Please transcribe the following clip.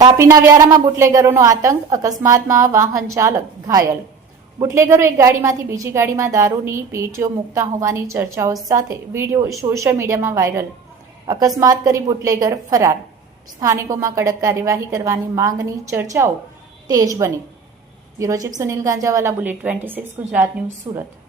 તાપીના વ્યારામાં બુટલેગરોનો આતંક, અકસ્માતમાં વાહન ચાલક ઘાયલ. બુટલેગરો એક ગાડીમાંથી બીજી ગાડીમાં દારૂની પેટીઓ મૂકતા હોવાની ચર્ચાઓ સાથે વિડીયો સોશિયલ મીડિયામાં વાયરલ. અકસ્માત કરી બુટલેગર ફરાર. સ્થાનિકોમાં કડક કાર્યવાહી કરવાની માંગની ચર્ચાઓ તેજ બની. Bureau chief Sunil Ganjawala, bullet 26 Gujarat news, Surat.